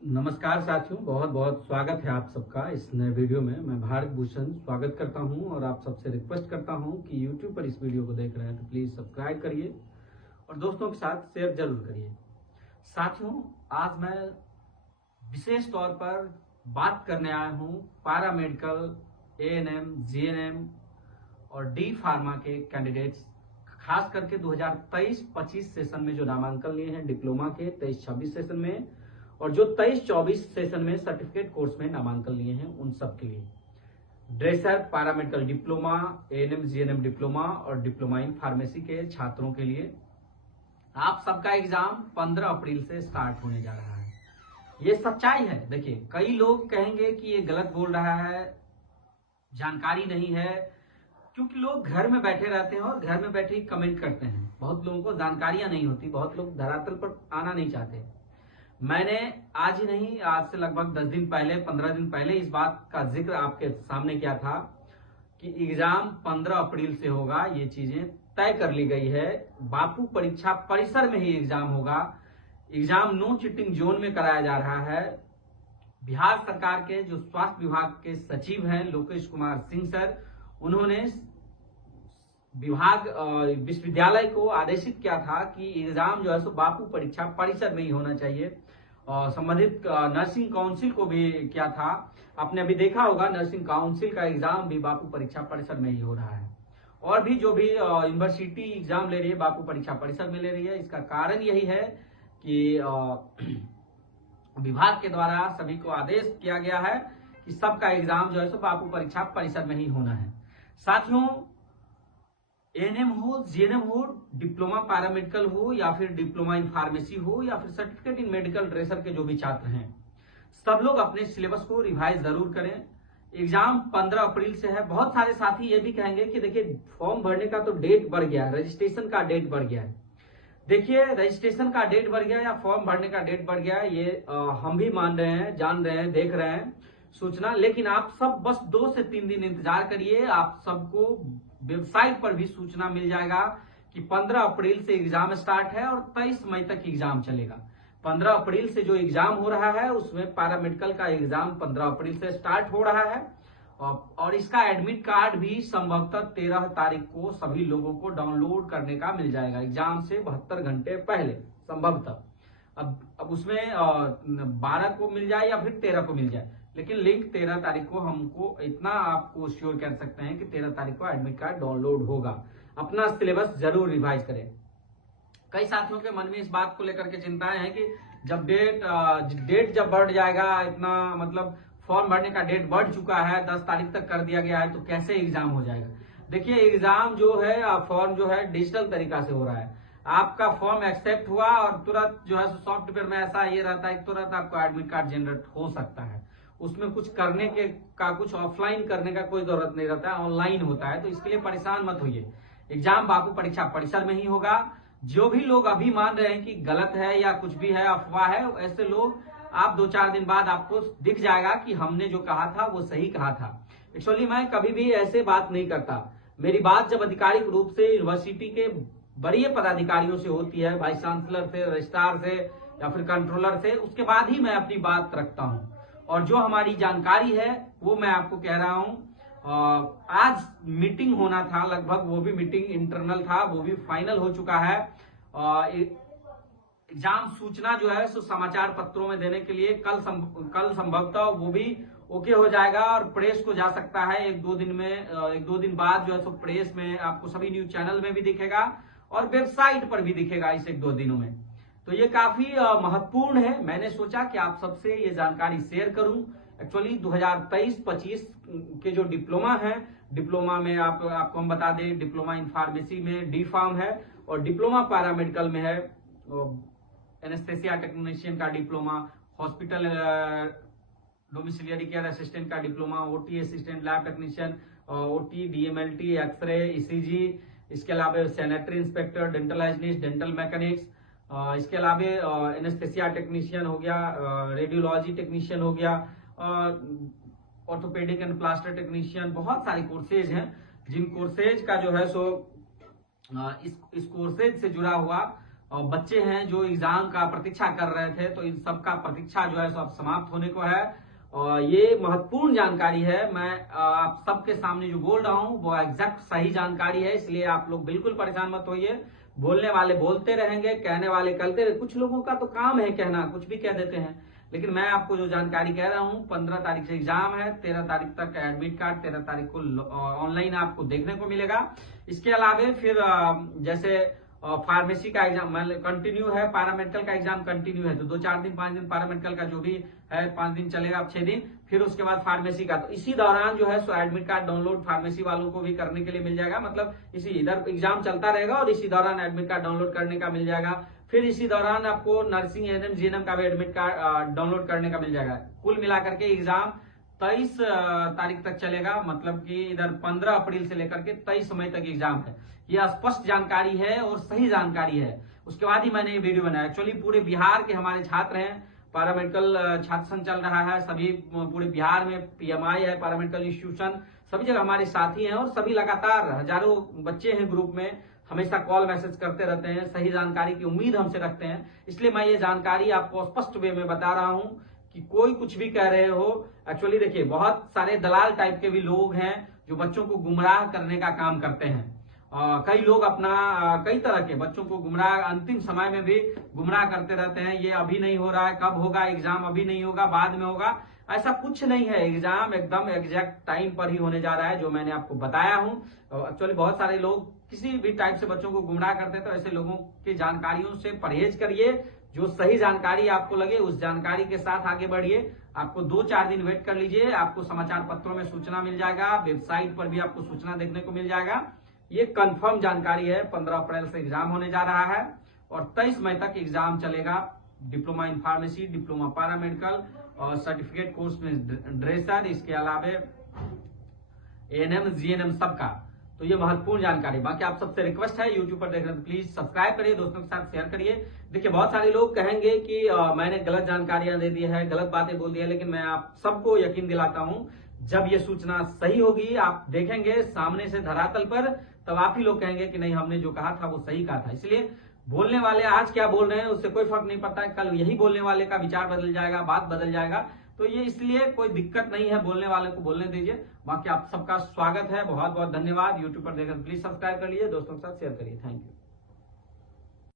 नमस्कार साथियों, बहुत बहुत स्वागत है आप सबका इस नए वीडियो में। मैं भारत भूषण स्वागत करता हूं और आप सबसे रिक्वेस्ट करता हूं कि YouTube पर इस वीडियो को देख रहे हैं तो प्लीज़ सब्सक्राइब करिए और दोस्तों के साथ शेयर जरूर करिए। साथियों, आज मैं विशेष तौर पर बात करने आया हूं पैरा मेडिकल, ANM, GNM और डी फार्मा के कैंडिडेट्स, खास करके 2023-25 सेशन में जो नामांकन लिए हैं डिप्लोमा के 23-26 सेशन में और जो 23-24 सेशन में सर्टिफिकेट कोर्स में नामांकन लिए हैं उन सब के लिए। Dresser paramedical diploma, ANM GNM diploma और डिप्लोमा इन फार्मेसी के छात्रों के लिए आप सबका एग्जाम 15 अप्रैल से स्टार्ट होने जा रहा है। ये सच्चाई है। देखिए, कई लोग कहेंगे कि ये गलत बोल रहा है, जानकारी नहीं है, क्योंकि लोग घर में बैठे रहते हैं और घर में बैठे ही कमेंट करते हैं। बहुत लोगों को जानकारियां नहीं होती, बहुत लोग धरातल पर आना नहीं चाहते। मैंने आज ही नहीं, आज से लगभग 10 दिन पहले, 15 दिन पहले इस बात का जिक्र आपके सामने किया था कि एग्जाम 15 अप्रैल से होगा। ये चीजें तय कर ली गई है। बापू परीक्षा परिसर में ही एग्जाम होगा। एग्जाम नो चीटिंग जोन में कराया जा रहा है। बिहार सरकार के जो स्वास्थ्य विभाग के सचिव हैं लोकेश कुमार सिंह सर, उन्होंने विभाग विश्वविद्यालय को आदेशित किया था कि एग्जाम जो है सो बापू परीक्षा परिसर में ही होना चाहिए। और संबंधित नर्सिंग काउंसिल को भी किया था। आपने अभी देखा होगा नर्सिंग काउंसिल का एग्जाम भी बापू परीक्षा परिसर में ही हो रहा है। और भी जो भी यूनिवर्सिटी एग्जाम ले रही है बापू परीक्षा परिसर में ले रही है। इसका कारण यही है कि विभाग के द्वारा सभी को आदेश किया गया है कि सबका एग्जाम जो है सो बापू परीक्षा परिसर में ही होना है। साथियों, ANM हो, GNM हो, डिप्लोमा पैरामेडिकल हो या फिर डिप्लोमा इन फार्मेसी हो या फिर सर्टिफिकेट इन मेडिकल ड्रेसर के जो भी छात्र हैं, सब लोग अपने सिलेबस को रिवाइज जरूर करें। एग्जाम 15 अप्रैल से है। बहुत सारे साथी ये भी कहेंगे कि देखिए फॉर्म भरने का तो डेट बढ़ गया है, रजिस्ट्रेशन का डेट बढ़ गया है। देखिए, रजिस्ट्रेशन का डेट बढ़ गया या फॉर्म भरने का डेट बढ़ गया, ये हम भी मान रहे हैं, जान रहे हैं, देख रहे हैं सूचना। लेकिन आप सब बस 2 से 3 दिन इंतजार करिए। आप सबको वेबसाइट पर भी सूचना मिल जाएगा कि 15 अप्रैल से एग्जाम स्टार्ट है और 23 मई तक एग्जाम चलेगा। 15 अप्रैल से जो एग्जाम हो रहा है उसमें पैरामेडिकल का एग्जाम 15 अप्रैल से स्टार्ट हो रहा है और इसका एडमिट कार्ड भी संभवतः 13 तारीख को सभी लोगों को डाउनलोड करने का मिल जाएगा, एग्जाम से 72 घंटे पहले संभवतः। अब उसमें 12 को मिल जाए या फिर 13 को मिल जाए, लेकिन लिंक 13 तारीख को, हमको इतना आपको श्योर कर सकते हैं कि 13 तारीख को एडमिट कार्ड डाउनलोड होगा। अपना सिलेबस जरूर रिवाइज करें। कई साथियों के मन में इस बात को लेकर के चिंताएं हैं कि जब डेट जब बढ़ जाएगा, इतना मतलब फॉर्म भरने का डेट बढ़ चुका है, 10 तारीख तक कर दिया गया है, तो कैसे एग्जाम हो जाएगा। देखिए, एग्जाम जो है, फॉर्म जो है डिजिटल तरीका से हो रहा है। आपका फॉर्म एक्सेप्ट हुआ और तुरंत जो है सॉफ्टवेयर में ऐसा ये रहता है कि तुरंत आपको एडमिट कार्ड जनरेट हो सकता है। उसमें कुछ करने के का, कुछ ऑफलाइन करने का कोई जरूरत नहीं रहता है, ऑनलाइन होता है। तो इसके लिए परेशान मत होइए। एग्जाम बापू परीक्षा परिसर में ही होगा। जो भी लोग अभी मान रहे हैं कि गलत है या कुछ भी है, अफवाह है, ऐसे लोग आप 2-4 दिन बाद आपको दिख जाएगा कि हमने जो कहा था वो सही कहा था। एक्चुअली मैं कभी भी ऐसे बात नहीं करता। मेरी बात जब आधिकारिक रूप से यूनिवर्सिटी के बड़े पदाधिकारियों से होती है, वाइस चांसलर से, रजिस्ट्रार से या फिर कंट्रोलर से, उसके बाद ही मैं अपनी बात रखता हूं। और जो हमारी जानकारी है वो मैं आपको कह रहा हूं। आज मीटिंग होना था लगभग, वो भी मीटिंग इंटरनल था, वो भी फाइनल हो चुका है। एग्जाम सूचना जो है सो समाचार पत्रों में देने के लिए कल संभवतः वो भी ओके हो जाएगा और प्रेस को जा सकता है 1-2 दिन में। 1-2 दिन बाद जो है सो प्रेस में आपको सभी न्यूज चैनल में भी दिखेगा और वेबसाइट पर भी दिखेगा इस 1-2 दिनों में। तो ये काफी महत्वपूर्ण है। मैंने सोचा कि आप सबसे ये जानकारी शेयर करूं। एक्चुअली 2023-25 के जो डिप्लोमा है, डिप्लोमा में आपको हम बता दें, डिप्लोमा इन फार्मेसी में डी फार्म है और डिप्लोमा पैरामेडिकल में है एनेस्थेसिया टेक्नीशियन का diploma, hospital domiciliary care assistant का diploma, OT assistant, lab technician, OT, DMLT, x ray, ECG, इसके अलावा sanitary inspector, dental hygienist, dental mechanics, इसके अलावा एनेस्थेसिया टेक्नीशियन हो गया, रेडियोलॉजी टेक्नीशियन हो गया, ऑर्थोपेडिक एंड प्लास्टर टेक्नीशियन। बहुत सारे कोर्सेज हैं जिन कोर्सेज का जो है सो इस कोर्सेज से जुड़ा हुआ बच्चे हैं जो एग्जाम का प्रतीक्षा कर रहे थे, तो इन सबका प्रतीक्षा जो है सो अब समाप्त होने को है। और ये महत्वपूर्ण जानकारी है। मैं आप सबके सामने जो बोल रहा हूं वो एग्जैक्ट सही जानकारी है, इसलिए आप लोग बिल्कुल परेशान मत होइए। बोलने वाले बोलते रहेंगे, कहने वाले कहते रहे। कुछ लोगों का तो काम है कहना, कुछ भी कह देते हैं, लेकिन मैं आपको जो जानकारी कह रहा हूं, 15 तारीख से एग्जाम है, 13 तारीख तक एडमिट कार्ड, 13 तारीख को ऑनलाइन आपको देखने को मिलेगा। इसके अलावा फिर जैसे फार्मेसी का एग्जाम कंटिन्यू है, पैरामेडिकल का एग्जाम कंटिन्यू है, तो 2-4 दिन 5 दिन पैरामेडिकल का जो भी है 5 दिन चलेगा, अब 6 दिन, फिर उसके बाद फार्मेसी का। तो इसी दौरान जो है सो एडमिट कार्ड डाउनलोड फार्मेसी वालों को भी करने के लिए मिल जाएगा। मतलब इसी इधर एग्जाम चलता रहेगा और इसी दौरान एडमिट कार्ड डाउनलोड करने का मिल जाएगा। फिर इसी दौरान आपको नर्सिंग, एएनएम, जीएनएम का भी एडमिट कार्ड डाउनलोड करने का मिल जाएगा। कुल मिलाकर के एग्जाम 23 तारीख तक चलेगा, मतलब कि इधर 15 अप्रैल से लेकर के 23 मई तक एग्जाम है। यह स्पष्ट जानकारी है और सही जानकारी है। उसके बाद ही मैंने ये वीडियो बनाया। एक्चुअली पूरे बिहार के हमारे छात्र हैं, पैरामेडिकल छात्र संघ चल रहा है, सभी पूरे बिहार में पीएमआई है, पैरामेडिकल इंस्टीट्यूशन, सभी जगह हमारे साथी हैं और सभी लगातार हजारों बच्चे हैं ग्रुप में, हमेशा कॉल मैसेज करते रहते हैं, सही जानकारी की उम्मीद हमसे रखते हैं। इसलिए मैं ये जानकारी आपको स्पष्ट वे में बता रहा हूं कि कोई कुछ भी कह रहे हो। एक्चुअली देखिए, बहुत सारे दलाल टाइप के भी लोग हैं जो बच्चों को गुमराह करने का काम करते हैं। कई लोग अपना कई तरह के बच्चों को गुमराह, अंतिम समय में भी गुमराह करते रहते हैं। ये अभी नहीं हो रहा है, कब होगा एग्जाम, अभी नहीं होगा, बाद में होगा, ऐसा कुछ नहीं है। एग्जाम एकदम एग्जैक्ट टाइम पर ही होने जा रहा है, जो मैंने आपको बताया हूं। एक्चुअली बहुत सारे लोग किसी भी टाइप से बच्चों को गुमराह करते हैं, तो ऐसे लोगों की जानकारियों से परहेज करिए। जो सही जानकारी आपको लगे उस जानकारी के साथ आगे बढ़िए। आपको 2-4 दिन वेट कर लीजिए, आपको समाचार पत्रों में सूचना मिल जाएगा, वेबसाइट पर भी आपको सूचना देखने को मिल जाएगा। ये कंफर्म जानकारी है। 15 अप्रैल से एग्जाम होने जा रहा है और 23 मई तक एग्जाम चलेगा। Diploma in pharmacy, diploma paramedical और सर्टिफिकेट कोर्स में ड्रेसर, इसके अलावा एएनएम, जीएनएम सबका। तो ये महत्वपूर्ण जानकारी। बाकी आप सबसे रिक्वेस्ट है, यूट्यूब पर देख रहे हैं तो प्लीज सब्सक्राइब करिए, दोस्तों के साथ शेयर करिए। देखिए, बहुत सारे लोग कहेंगे कि मैंने गलत जानकारियां दे दी है, गलत बातें बोल दी है, लेकिन मैं आप सबको यकीन दिलाता हूं, जब ये सूचना सही होगी, आप देखेंगे सामने से धरातल पर, तब आप ही लोग कहेंगे कि नहीं, हमने जो कहा था वो सही कहा था। इसलिए बोलने वाले आज क्या बोल रहे हैं उससे कोई फर्क नहीं पड़ता है, कल यही बोलने वाले का विचार बदल जाएगा, बात बदल जाएगा। तो ये इसलिए कोई दिक्कत नहीं है, बोलने वाले को बोलने दीजिए। बाकी आप सबका स्वागत है, बहुत बहुत धन्यवाद। यूट्यूब पर देखकर प्लीज सब्सक्राइब कर लीजिए, दोस्तों के साथ शेयर करिए। Thank you.